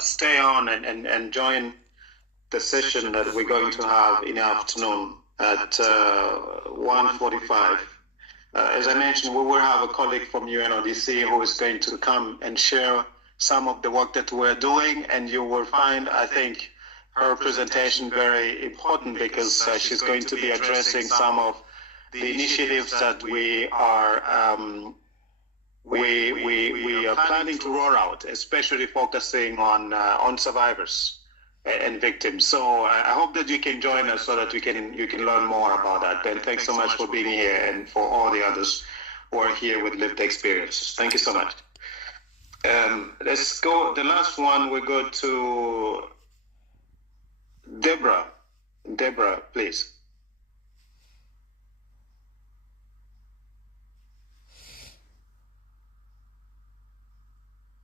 stay on and join the session that we're going to have in the afternoon at 1:45. As I mentioned, we will have a colleague from UNODC who is going to come and share some of the work that we're doing, and you will find, I think, her presentation very important because she's going to be addressing some of the initiatives that we are planning to roll out, especially focusing on survivors and victims. So I hope that you can join us so that you can learn more about that. And thanks so much for being here, and for all the others who are here with lived experiences. Thank you so much. Let's go. The last one, we go to Deborah. Deborah, please.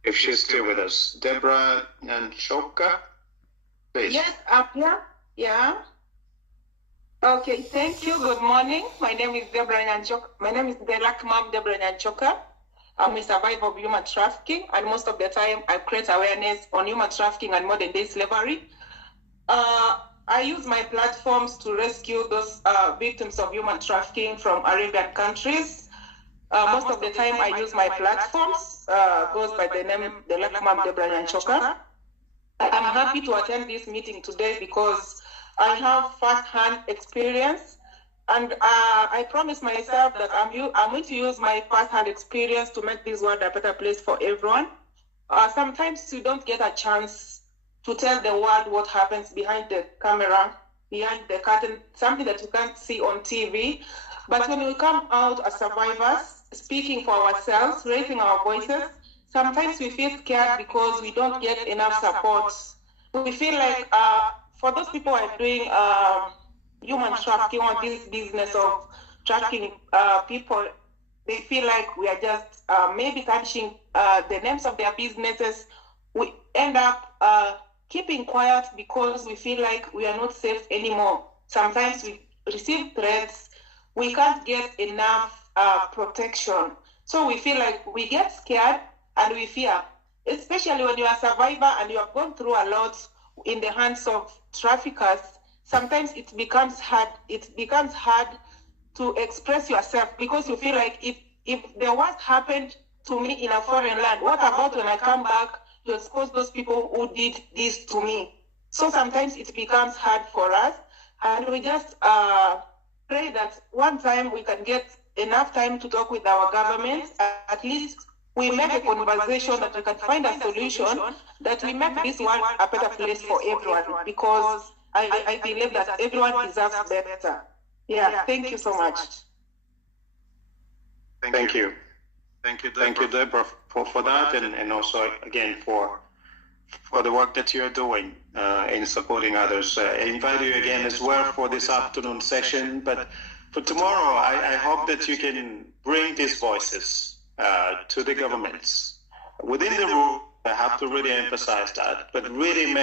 If she's still with us. Deborah Nanchoka, please. Yes, I'm here. Yeah. Okay, thank you. Good morning. My name is Deborah Nanchoka. My name is Delakmam Deborah Nanchoka. I'm a survivor of human trafficking, and most of the time I create awareness on human trafficking and modern day slavery. I use my platforms to rescue those victims of human trafficking from Arabian countries. Most of the time I use my platforms, goes by the name Delakmam Deborah Nanchoka. I'm happy to attend this meeting today because I have first-hand experience, and I promise myself that I'm going to use my first-hand experience to make this world a better place for everyone. Sometimes you don't get a chance to tell the world what happens behind the camera, behind the curtain, something that you can't see on TV. But when we come out as survivors, speaking for ourselves, raising our voices, sometimes we feel scared because we don't get enough support. We feel like for those people who are doing human trafficking, or this business of trafficking people, they feel like we are just maybe touching the names of their businesses. We end up keeping quiet because we feel like we are not safe anymore. Sometimes we receive threats. We can't get enough protection. So we feel like we get scared and we fear, especially when you are a survivor and you have gone through a lot in the hands of traffickers. Sometimes it becomes hard. It becomes hard to express yourself because you feel like if the worst happened to me in a foreign land, what about when I come back to expose those people who did this to me? So sometimes it becomes hard for us, and we just pray that one time we can get enough time to talk with our government. At least we make a conversation that we can find a solution, that we make this world a better place for everyone, because I believe that everyone deserves better. Yeah, thank you so much. Thank you. Thank you, Deborah, for that, and also, again, for the work that you're doing in supporting others. I invite you again as well for this afternoon session, but for tomorrow, I hope that you can bring these voices to the governments. Within the room, I have to really emphasize that, but really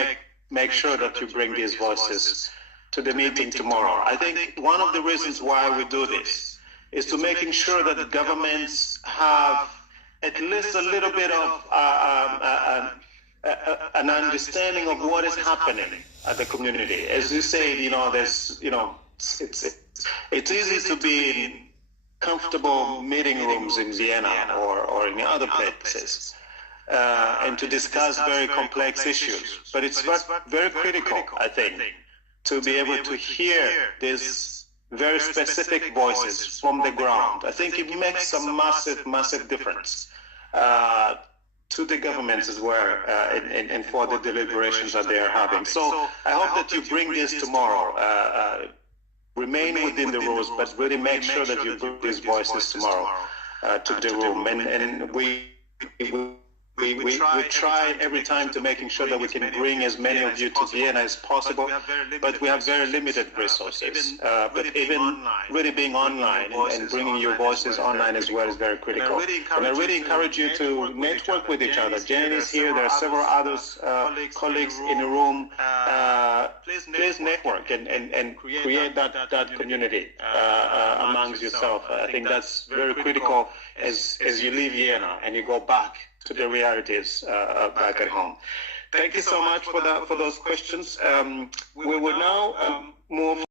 make sure that you bring these voices to the meeting tomorrow. I think one of the reasons why we do this is to making sure that the governments have at least a little bit of an understanding of what is happening at the community. As you say, there's, it's easy to be in comfortable meeting rooms in Vienna or in other places and to discuss very complex issues. But it's very critical, I think, to be able to hear these very specific voices from the ground. I think it makes a massive difference to the governments as well, and for the deliberations that they are having. So I hope that you bring this tomorrow. Remain within the rules, but really make sure that you bring these voices tomorrow to the room. And we try every time to making sure that we can bring as many of you to Vienna as possible, but we have very limited resources. But even really being online and bringing your voices online as well is very critical. And I really encourage you to network with each other. Jen is here. There are several others, colleagues in the room. Please network and create that community amongst yourself. I think that's very critical as you leave Vienna and you go back to the realities back at home. Thank you so much for those questions. We will